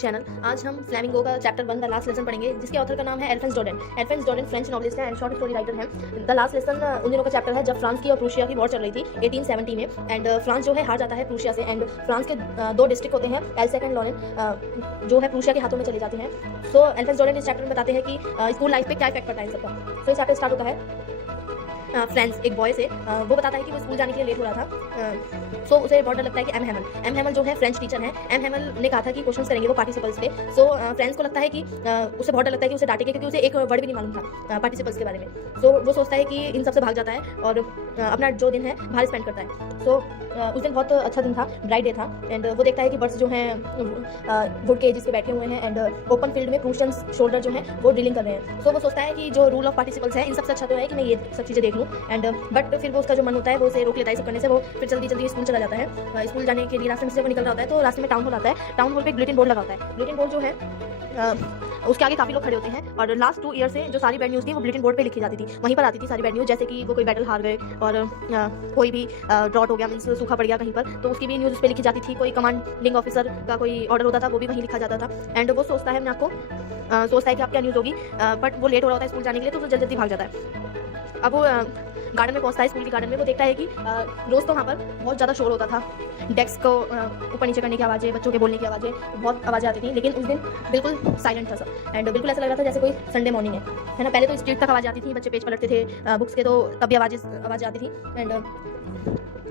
Channel. आज हम flamingo का चैप्टर 1 द लास्ट लेसन पढ़ेंगे, जिसके ऑथर का नाम है एल्फेंस डोडेन। एल्फेंस डोडेन फ्रेंच नॉवलिस्ट है एंड शॉर्ट स्टोरी राइटर हैं। द लास्ट लेसन उन दिनों का चैप्टर है जब फ्रांस की और प्रूशिया की वॉर चल रही थी 1870 में, एंड फ्रांस जो है हार जाता है प्रूशिया से, एंड फ्रांस के दो डिस्ट्रिक्ट होते हैं एल्सेक एंड लॉरेन, जो है प्रूशिया के हाथों में चले जाते हैं। सो एल्फेंस डोडेन इस चैप्टर में बताते हैं कि स्कूल लाइफ पे क्या इफेक्ट पड़ता है इन सबका। सो चैप्टर स्टार्ट होता है फ्रेंड्स एक बॉय से। वो बताता है कि वो स्कूल जाने के लिए लेट हो रहा था। सो उसे बहुत डर लगता है कि एम हैमल जो है फ्रेंच टीचर हैं। एम हैमल ने कहा था कि क्वेश्चंस करेंगे वो पार्टिसिपल्स पे। सो फ्रेंड्स को लगता है कि उसे बहुत डर लगता है कि उसे डांटेंगे, क्योंकि उसे एक वर्ड भी नहीं मालूम था पार्टिसिपल्स के बारे में। सो वो सोचता है कि इन सबसे भाग जाता है और अपना जो दिन है बाहर स्पेंड करता है। सो उस दिन बहुत अच्छा दिन था, ब्राइट डे था, एंड वो देखता है कि बर्ड्स जो हैं वुड के एजेस पे बैठे हुए हैं, एंड ओपन फील्ड में प्रूशियन शोल्डर जो है वो ड्रिलिंग कर रहे हैं। सो वो सोचता है कि जो रूल ऑफ पार्टिसिपल्स है इन सबसे अच्छा तो है कि मैं ये सब चीज़ें देख लूँ, एंड बट फिर वो उसका जो मन होता है वो उसे रोक लेता है सब करने से। वो फिर जल्दी जल्दी स्कूल चला जाता है। स्कूल जाने के लिए रास्ते में से वो निकल रहा होता है तो रास्ते में टाउन हॉल आता है। टाउन हॉल पे एक बुलेटिन बोर्ड लगा होता है। बुलेटिन बोर्ड जो है उसके आगे काफ़ी लोग खड़े होते हैं, और लास्ट 2 ईयर से जो सारी बैड न्यूज़ थी वो बुलेटिन बोर्ड पे लिखी जाती थी। वहीं पर आती थी सारी बैड न्यूज़, जैसे कि वो कोई बैटल हार गए और कोई भी ड्रॉट हो गया, मीन्स सूखा पड़ गया कहीं पर, तो उसकी भी न्यूज़ उस पर लिखी जाती थी। कोई कमांडिंग ऑफिसर का कोई ऑर्डर होता था वो भी वहीं लिखा जाता था। एंड वो सोचता है, मैं आपको सोचता है कि आप क्या न्यूज़ होगी, बट वो लेट हो रहा होता है स्कूल जाने के लिए, तो वो जल्दी जल्दी भाग जाता है। अब वो गार्डन में पहुंचता है, स्कूल के गार्डन में। वो देखता है कि रोज़ तो वहाँ पर बहुत ज़्यादा शोर होता था, डेस्क को ऊपर नीचे करने की आवाज़ें, बच्चों के बोलने की आवाज़ें, बहुत आवाज़ें आती थी। लेकिन उस दिन बिल्कुल साइलेंट था सब, एंड बिल्कुल ऐसा लग रहा था जैसे कोई संडे मॉर्निंग है ना। पहले तो स्ट्रीट तक आवाज़ आती थी, बच्चे पेज पलटते थे बुक्स के, तो तब भी आवाज़ें आती थी। एंड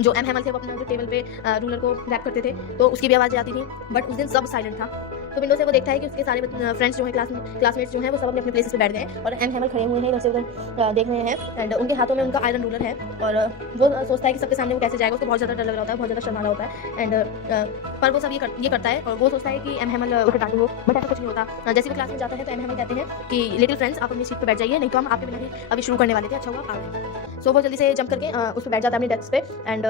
जो एम हैमल थे वो अपना जो टेबल पे रूलर को रैप करते थे तो उसकी भी आवाज़ें आती थी, बट उस दिन सब साइलेंट था। तो विंडो से वो देखता है कि उसके सारे फ्रेंड्स जो हैं, क्लासमेट्स जो हैं, वो सब अपने प्लेसेस पे बैठ गए हैं, और एम हैमल खड़े हुए हैं इधर से उधर देख रहे हैं, एंड उनके हाथों में उनका आयरन रूलर है। और वो सोचता है कि सबके सामने वो कैसे जाएगा, उसको बहुत ज़्यादा डर लग रहा होता है, बहुत ज़्यादा शर्माना होता है। एंड पर वो सब ये करता है, और वो सोचता है कि एम हैमल उसे डांटेंगे, बट ऐसा कुछ नहीं होता। जैसे वो क्लास में जाता है तो एम हैमल कहते हैं कि लिटिल फ्रेंड्स आप अपनी सीट पर बैठ जाइए, नहीं तो हम आपके बिना ही अभी शुरू करने वाले थे, अच्छा हुआ आप आ गए। सो वो जल्दी से जंप करके उस पर बैठ जाता है अपनी डेस्क पे। एंड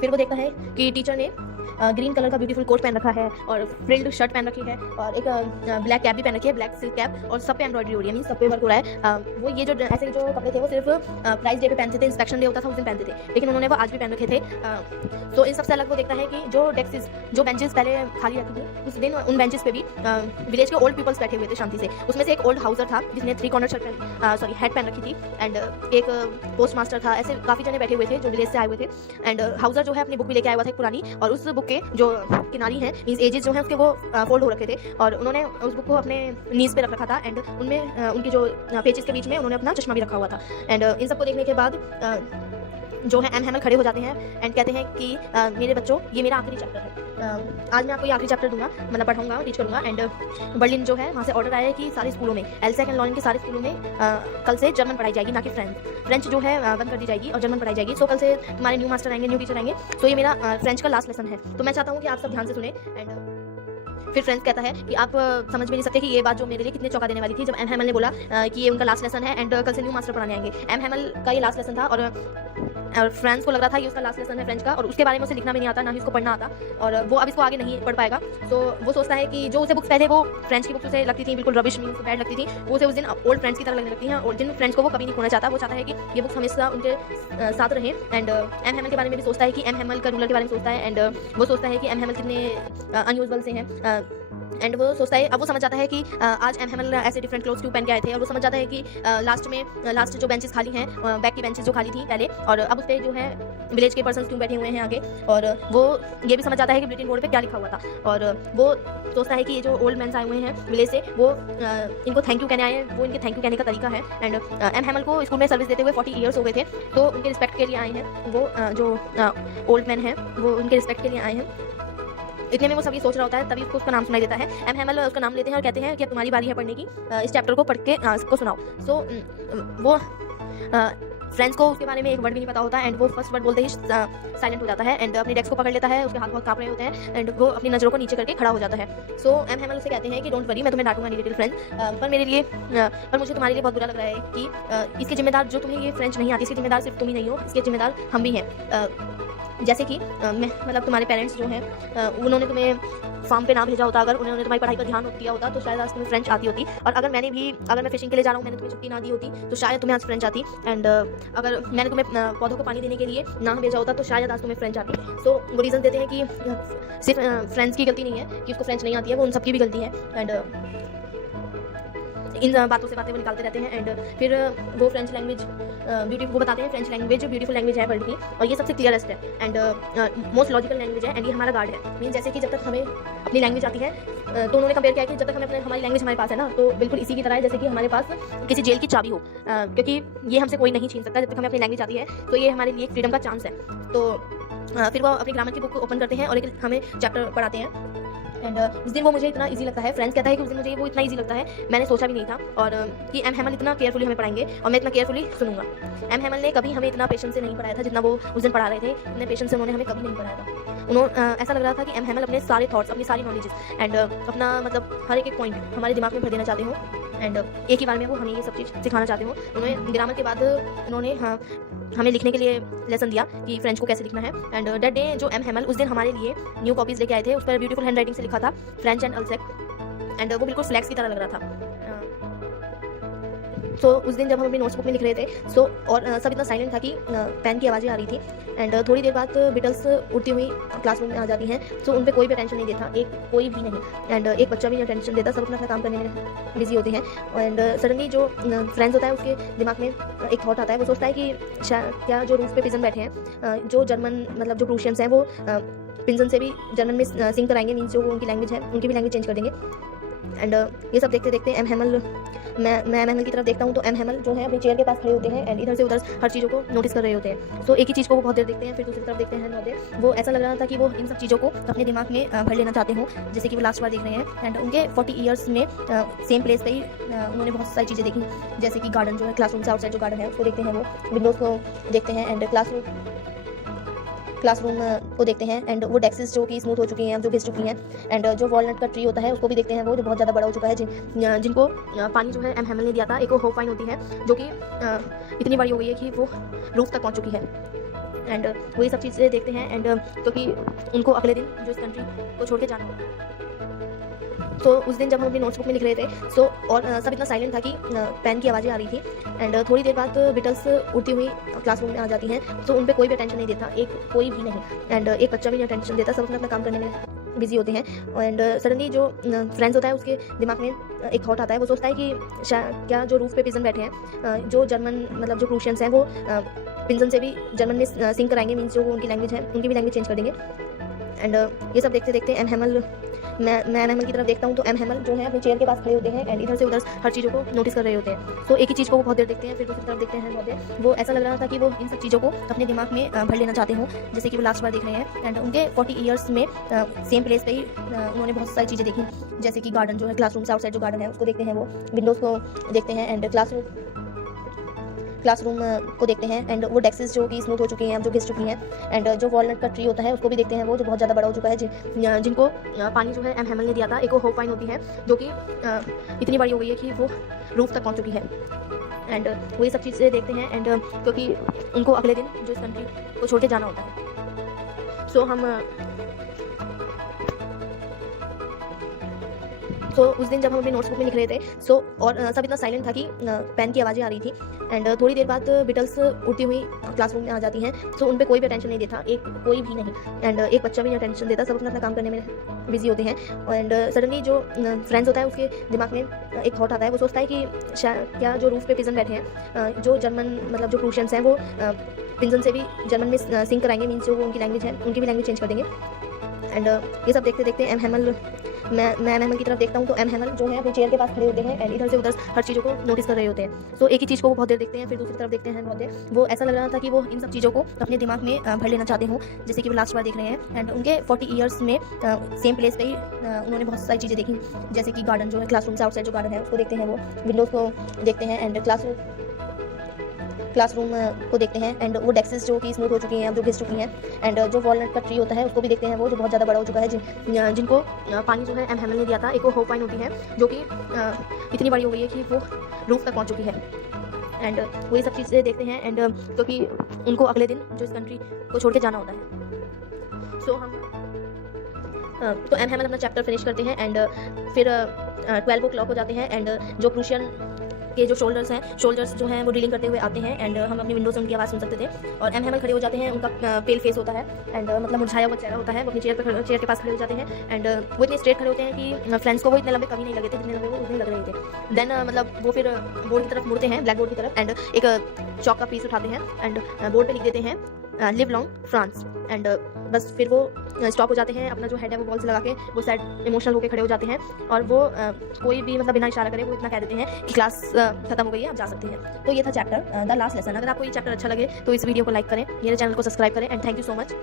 फिर वो देखता है कि टीचर ने ग्रीन कलर का ब्यूटीफुल कोट पहन रखा है, और फ्रिल्ड शर्ट पहन रखी है, और एक ब्लैक कैप भी पहन रखी है, ब्लैक सिल्क कैप, और सब पे एम्ब्रॉयडरी हो रही है, मीन सब पे वर्क हो रहा है। वो ये जो ऐसे जो कपड़े थे वो सिर्फ प्राइस डे पे पहनते थे, इंस्पेक्शन डे होता था उस दिन पहनते थे, लेकिन उन्होंने वो आज भी पहन रखे थे। तो इन सबसे अलग वो देखता है कि जो डेस्क, जो बेंचेस पहले खाली रखी थी, उस दिन उन बेंचेस पे भी विलेज के ओल्ड पीपल्स बैठे हुए थे शांति से। उसमें से एक ओल्ड हाउसर था जिसने 3 कॉर्नर हैट पहन रखी थी, एंड एक पोस्ट मास्टर था। ऐसे काफ़ी जने बैठे हुए थे जो विलेज से आए हुए थे। एंड हाउसर जो है अपनी बुक भी लेके आया हुआ था एक पुरानी, और उस बुक के जो किनारी है, मीन्स एजेस जो है उसके वो फोल्ड हो रखे थे, और उन्होंने उस बुक को अपने नीज पे रख रखा था, एंड उनमें उनकी जो पेजेस के बीच में उन्होंने अपना चश्मा भी रखा हुआ था। एंड इन सबको देखने के बाद जो है एम हैमल खड़े हो जाते हैं एंड कहते हैं कि मेरे बच्चों ये मेरा आखिरी चैप्टर है, आज मैं आपको ये आखिरी चैप्टर दूंगा, मतलब पढ़ाऊंगा, टीच करूंगा। एंड बर्लिन जो है वहाँ से ऑर्डर आया है कि सारे स्कूलों में, एल्सेक एंड लॉरेन के सारे स्कूलों में कल से जर्मन पढ़ाई जाएगी, ना कि फ्रेंच जो है बंद कर दी जाएगी और जर्मन पढ़ाई जाएगी। सो कल से हमारे न्यू मास्टर आएंगे, न्यू टीचर आएंगे। सो ये मेरा फ्रेंच का लास्ट लेसन है, तो मैं चाहता हूँ कि आप सब ध्यान से सुने। एंड फिर फ्रेंड्स कहता है कि आप समझ भी नहीं सकते कि ये बात जो मेरे लिए कितने चौंका देने वाली थी, जब एम हैमल ने बोला कि ये उनका लास्ट लेसन है एंड कल से न्यू मास्टर पढ़ाने आएंगे। एम हैमल का ये लास्ट लेसन था, और फ्रेंड्स को लग रहा था ये उसका लास्ट लेसन है फ्रेंच का, और उसके बारे में उसे लिखना भी नहीं आता, ना ही उसको पढ़ना आता, और वो अब इसको आगे नहीं पढ़ पाएगा। तो वो सोचता है कि जो उसे बुक्स पहले वो फ्रेंच की बुक्स उसे लगती थी बिल्कुल रबिश, मीन्स बैड लगती थी, वो उसे उस दिन ओल्ड फ्रेंड्स की तरह लगने लगती हैं, और जिन फ्रेंड्स को वो कभी नहीं खोना चाहता। वो चाहता है कि ये बुक्स हमेशा उनके साथ रहें। एंड एम हैमल के बारे में भी सोचता है कि एम हैमल का रूलर के बारे में सोचता है, एंड वो सोचता है कि एम हैमल कितने अनयूजुअल से हैं। एंड वो सोचता है, अब वो समझ जाता है कि आज एम हैमल ऐसे डिफरेंट क्लोथ्स क्यों पहन के आए थे, और वो समझ जाता है कि लास्ट जो बेंचेस खाली हैं, बैक की बेंचेस जो खाली थी पहले, और अब उस पर जो है विलेज के पर्सन्स क्यों बैठे हुए हैं आगे। और वो ये भी समझ जाता है कि बुलेटिन बोर्ड पे क्या लिखा हुआ था, और वो सोचता है कि ये जो ओल्ड मैंस आए हुए हैं विलेज से, वो इनको थैंक यू कहने आए हैं, वो इनके थैंक यू कहने का तरीका है। एंड एम हैमल को स्कूल में सर्विस देते हुए 40 ईयर्स हो गए थे, तो उनके रिस्पेक्ट के लिए आए हैं वो, जो ओल्ड मैन हैं वो उनके रिस्पेक्ट के लिए आए हैं। इतने में वो सब ये सोच रहा होता है, तभी उसको नाम सुनाई देता है। एम हैमल उसका नाम लेते हैं और कहते हैं कि अब तुम्हारी बारी है पढ़ने की, इस चैप्टर को पढ़ के इसको सुनाओ। सो वो फ्रेंड्स को उसके बारे में एक वर्ड भी नहीं पता होता, एंड वो फर्स्ट वर्ड बोलते ही साइलेंट हो जाता है, एंड अपनी डेस्क को पकड़ लेता है, उसके हाथ बहुत कांप रहे होते हैं, एंड वो अपनी नज़रों को नीचे करके खड़ा हो जाता है। सो एम हैमल उसे कहते हैं कि डोंट वरी, मैं तुम्हें डांटूंगा नहीं लिटिल फ्रेंड, पर मुझे तुम्हारे लिए बहुत बुरा लग रहा है कि इसके जिम्मेदार, जो तुम्हें ये फ्रेंच नहीं आती, इसके जिम्मेदार सिर्फ तुम ही नहीं हो, इसके जिम्मेदार हम भी हैं। जैसे कि मैं मतलब तुम्हारे पेरेंट्स जो हैं उन्होंने तुम्हें फार्म पे ना भेजा होता, अगर उन्होंने तुम्हारी पढ़ाई पर ध्यान दिया होता तो शायद आज तुम्हें फ्रेंच आती होती। और अगर मैं फिशिंग के लिए जा रहा हूँ, मैंने तुम्हें छुट्टी ना दी होती तो शायद तुम्हें आज फ्रेंच आती। एंड अगर मैंने तुम्हें पौधों को पानी देने के लिए ना भेजा होता तो शायद आज तुम्हें फ्रेंच आती। सो वो रीज़न देते हैं कि सिर्फ फ्रेंड्स की गलती नहीं है कि उसको फ्रेंच नहीं आती है, वो उन सबकी भी गलती है। एंड इन बातों से बातें वो निकालते रहते हैं। एंड फिर वो फ्रेंच लैंग्वेज वो बताते हैं फ्रेंच लैंग्वेज ब्यूटीफुल लैंग्वेज है वर्ल्ड की, और ये सबसे क्लियरेस्ट है एंड मोस्ट लॉजिकल लैंग्वेज है। एंड ये हमारा गार्ड है। मीन जैसे कि जब तक हमें अपनी लैंग्वेज आती है, तो उन्होंने कंपेयर किया कि जब तक हमें हमारी लैंग्वेज हमारे पास है ना, तो बिल्कुल इसी की तरह है जैसे कि हमारे पास किसी जेल की चाबी हो, क्योंकि ये हमसे कोई नहीं छीन सकता। जब तक हमें अपनी लैंग्वेज आती है तो ये हमारे लिए एक फ्रीडम का चांस है। तो फिर वो अपनी ग्रामर की बुक को ओपन करते हैं और एक हमें चैप्टर पढ़ाते हैं। एंड उस दिन वो मुझे इतना इजी लगता है, फ्रेंड्स कहता है कि उस दिन मुझे वो इतना इजी लगता है, मैंने सोचा भी नहीं था। और कि एम हेमल इतना केयरफुली हमें पढ़ाएंगे और मैं इतना केयरफुली सुनूंगा। एम हेमल ने कभी हमें इतना पेशेंस से नहीं पढ़ाया था जितना वो उस दिन पढ़ा रहे थे। इतने पेशेंस से उन्होंने हमें कभी नहीं पढ़ाया था। ऐसा लग रहा था कि एम हेमल अपने सारे थॉट्स, अपनी सारी नॉलेजेस एंड अपना मतलब हर एक पॉइंट हमारे दिमाग में भर देना चाहते हो। एंड एक ही बार में वो हमें ये सब चीज़ सिखाना चाहते हो। उन्होंने ग्रामर के बाद उन्होंने हमें लिखने के लिए लेसन दिया कि फ्रेंच को कैसे लिखना है। एंड दैट डे जो एम हेमल उस दिन हमारे लिए न्यू कॉपीज़ लेके आए थे, उस पर ब्यूटीफुल हैंड राइटिंग से लिखा था फ्रेंच एंड अल्सेक। एंड वो बिल्कुल फ्लैक्स की तरह लग रहा था। सो उस दिन जब हम अपनी नोट्स बुक में लिख रहे थे, और सब इतना साइलेंट था कि पेन की आवाज़ें आ रही थी। एंड थोड़ी देर बाद बिटल्स उड़ती हुई क्लासरूम में आ जाती हैं। सो उन पर कोई भी अटेंशन नहीं देता, कोई भी नहीं। एंड एक बच्चा भी नहीं अटेंशन देता, सब अपना काम करने में बिजी होते हैं। एंड सडनली जो फ्रेंड्स होता है उसके दिमाग में एक थॉट आता है। वो सोचता है कि क्या जो रूफ पे पिजन बैठे हैं, जो जर्मन मतलब जो प्रूशियंस हैं, वो पिजन से भी जर्मन में सिंग कराएंगे। मीन्स जो उनकी लैंग्वेज है उनकी भी लैंग्वेज चेंज कर देंगे। एंड ये सब देखते देखते एम हेमल मैं एम हेमल की तरफ देखता हूँ तो एम हेमल जो है अपनी चेयर के पास खड़े होते हैं एंड इधर से उधर हर चीज़ों को नोटिस कर रहे होते हैं। सो एक ही चीज़ को वो बहुत देर देखते हैं, फिर दूसरी तरफ देखते हैं नौदे। वो ऐसा लग रहा था कि वो इन सब चीज़ों को अपने दिमाग में भर लेना चाहते हो, जैसे कि वो लास्ट बार देख रहे हैं। एंड उनके 40 ईयर्स में सेम प्लेस पे ही उन्होंने बहुत सारी चीज़ें देखी, जैसे कि गार्डन जो है, क्लासरूम से आउटसाइड जो गार्डन है उसको देखते हैं, वो विंडोज़ को देखते हैं एंड क्लासरूम को देखते हैं। एंड वो डेस्क्स जो कि स्मूथ हो चुकी हैं, जो घिस चुकी हैं। एंड जो वॉलनट का ट्री होता है उसको भी देखते हैं, वो जो बहुत ज़्यादा बड़ा हो चुका है, जिनको पानी जो है एम हेमल ने दिया था। एक वो होप वाइन होती है जो कि इतनी बड़ी हो गई है कि वो रूफ तक पहुंच चुकी है। एंड वो ये सब चीज़ें देखते हैं। एंड क्योंकि उनको अगले दिन जो इस कंट्री को छोड़ के जाना होगा। तो उस दिन जब हम अपनी नोट्स बुक में लिख रहे थे, और सब इतना साइलेंट था कि पेन की आवाज़ें आ रही थी। एंड थोड़ी देर बाद बिटल्स उड़ती हुई क्लासरूम में आ जाती हैं। तो उन पर कोई भी अटेंशन नहीं देता, कोई भी नहीं। एंड एक बच्चा भी नहीं अटेंशन देता, सब अपना काम करने में बिजी होते हैं। एंड सडनली जो फ्रेंड्स होता है उसके दिमाग में एक थॉट आता है। वो सोचता है कि क्या जो रूफ पे पिजन बैठे हैं, जो जर्मन मतलब जो प्रूशियंस हैं, वो पिजन से भी जर्मन में सिंग कराएंगे। मीन्स जो उनकी लैंग्वेज है उनकी भी लैंग्वेज चेंज कर देंगे। एंड ये सब देखते देखते एम हेमल मैं एम हेमल की तरफ देखता हूँ तो एम हेमल जो है अपनी चेयर के पास खड़े होते हैं एंड इधर से उधर हर चीज़ों को नोटिस कर रहे होते हैं। तो एक ही चीज़ को वो बहुत देर देखते हैं, फिर दूसरी तरफ देखते हैं नौदे। वो ऐसा लग रहा था कि वो इन सब चीज़ों को अपने दिमाग में भर लेना चाहते हो, जैसे कि वो लास्ट बार देख रहे हैं। एंड उनके 40 ईयर्स में सेम प्लेस पे ही उन्होंने बहुत सारी चीज़ें देखी, जैसे कि गार्डन जो है, क्लासरूम से आउटसाइड जो गार्डन है उसको देखते हैं, वो विंडोज़ को देखते हैं एंड क्लासरूम को देखते हैं। एंड वो डेस्क्स जो कि स्मूथ हो चुकी हैं, जो घिस चुकी हैं। एंड जो वॉलनट का ट्री होता है उसको भी देखते हैं, वो जो बहुत ज़्यादा बड़ा हो चुका है, जिनको पानी जो है एम हेमल ने दिया था। एक वो होप वाइन होती है जो कि इतनी बड़ी हो गई है कि वो रूफ तक पहुंच चुकी है। एंड वो ये सब चीज़ें देखते हैं। एंड क्योंकि उनको अगले दिन जो इस कंट्री को छोड़ के जाना होता है। सो उस दिन जब हम अपनी नोट्स बुक में लिख रहे थे, और सब इतना साइलेंट था कि पेन की आवाज़ें आ रही थी। एंड थोड़ी देर बाद बिटल्स उड़ती हुई क्लासरूम में आ जाती हैं। सो उन पर कोई भी अटेंशन नहीं देता, कोई भी नहीं। एंड एक बच्चा भी नहीं अटेंशन देता, सब अपना काम करने में बिजी होते हैं। एंड सडनली जो फ्रेंड्स होता है उसके दिमाग में एक थॉट आता है। वो सोचता है कि क्या जो रूफ पे पिजन बैठे हैं, जो जर्मन मतलब जो प्रूशियंस हैं, वो पिजन से भी जर्मन में सिंग कराएंगे। मीन्स जो उनकी लैंग्वेज है उनकी भी लैंग्वेज चेंज कर देंगे। एंड ये सब देखते देखते एम हेमल मैं एम हेमल की तरफ देखता हूँ तो एम हेमल जो है अपनी चेयर के पास खड़े होते हैं एंड इधर से उधर हर चीज़ों को नोटिस कर रहे होते हैं। सो एक ही चीज़ को वो बहुत देर देखते हैं, फिर दूसरी तरफ देखते हैं नौदे। वो ऐसा लग रहा था कि वो इन सब चीज़ों को अपने दिमाग में भर लेना चाहते हो, जैसे कि वो लास्ट बार देख रहे हैं। एंड उनके 40 ईयर्स में सेम प्लेस पे ही उन्होंने बहुत सारी चीज़ें देखी, जैसे कि गार्डन जो है, क्लासरूम से आउटसाइड जो गार्डन है उसको देखते हैं, वो विंडोज़ को देखते हैं एंड क्लासरूम को देखते हैं। एंड वो डेस्क्स जो कि स्मूथ हो चुकी हैं, जो घिस चुकी हैं। एंड जो वॉलनट का ट्री होता है उसको भी देखते हैं, वो जो बहुत ज़्यादा बड़ा हो चुका है, जिनको पानी जो है एम हेमल ने दिया था। एक वो होप वाइन होती है जो कि इतनी बड़ी हो गई है कि वो रूफ तक पहुंच चुकी है। एंड वो ये सब चीज़ें देखते हैं। एंड क्योंकि उनको अगले दिन जो इस कंट्री को छोड़ के जाना होता है। सो हम तो एम हैमल अपना चैप्टर फिनिश करते हैं एंड फिर 12 ओ क्लॉक हो जाते हैं एंड जो प्रूशियन के जो शोल्डर्स जो हैं वो ड्रिलिंग करते हुए आते हैं एंड हम अपनी विंडो से उनकी आवाज़ सुन सकते थे। और एम हैमल खड़े हो जाते हैं, उनका पेल फेस होता है एंड मतलब मुरझाया हुआ चेहरा होता है, वो अपनी चेयर के पास खड़े हो जाते हैं एंड वो इतने स्ट्रेट खड़े होते हैं कि फ्रेंड्स को वो इतने लंबे कभी नहीं लगे थे जितने लंबे वो उतने लग रहे थे। देन मतलब वो फिर बोर्ड की तरफ मुड़ते हैं, ब्लैक बोर्ड की तरफ एंड एक चौक का पीस उठाते हैं एंड बोर्ड पे लिख देते हैं लिव लॉन्ग फ्रांस एंड बस फिर वो स्टॉप हो जाते हैं, अपना जो हेड है वो बॉल से लगा के वो सैड इमोशनल होकर खड़े हो जाते हैं और वो कोई भी मतलब बिना इशारा करे वो इतना कह देते हैं कि क्लास खत्म हो गई है, आप जा सकते हैं। तो ये था चैप्टर द लास्ट लेसन। अगर आपको ये चैप्टर अच्छा लगे तो इस वीडियो को लाइक करें, मेरे चैनल को सब्सक्राइब करें and thank you so much.